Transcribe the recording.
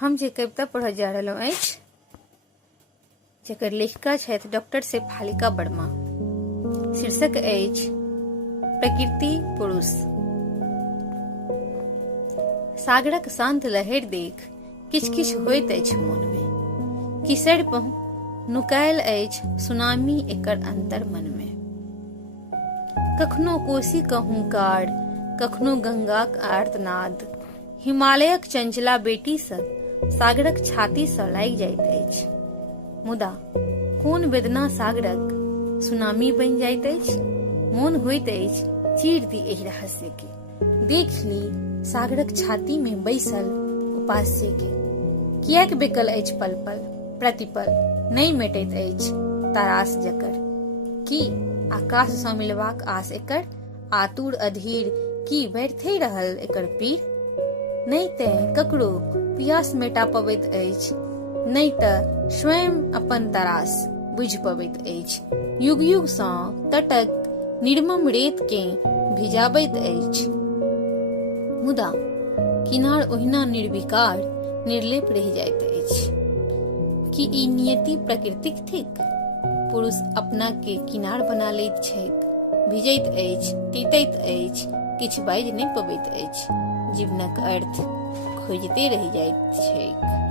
हम जे कविता पढ़ जा रहल अछि जेकर लेखिका छथि डॉक्टर शेफालिका वर्मा। शीर्षक अछि प्रकृति पुरुष। सागरक शांत लहरि देख किछ किछ होइत अछि मोन में, किसरि पहुँ नुकायल अछि सुनामी एकर अंतर मन में। कखनो कोशीक हुंकार, कखनो गंगाक आर्तनाद, हिमालयक चंचला बेटी सँ सागरक छाती सँ लागि जाइत अछि। मुदा कोन वेदना सागरक सुनामी बनि जाइत अछि। मोन होइत अछि चीर दी एहि रहस्य के, देख ली सागरक छाती में बैसल उपास्य के। किएक बेकल अछि पल पल प्रतिपल, नहि मेटैत अछि तरास जकर। की आकाश सँ मिलबाक आस एकर, आतुर अधीर की व्यर्थे रहल एकर पीर। नहि तें ककरो पियास मेटा पबैत अछि, नहि तऽ स्वयं अपन तरास बुझि पबैत अछि। युग युग सँ तटक निर्मम रेत केँ भिजाबैत अछि, मुदा किनार ओहिना निर्विकार निर्लेप रहि जाइत अछि। की ई नियति प्रकृतिक थिक। पुरुष अपना के किनार बना लैत छथि, भिजैत अछि, तीतैत अछि, किछु बाजि नहि पबैत अछि, जीवनक अर्थ खोजिते रहि जाइत छैक।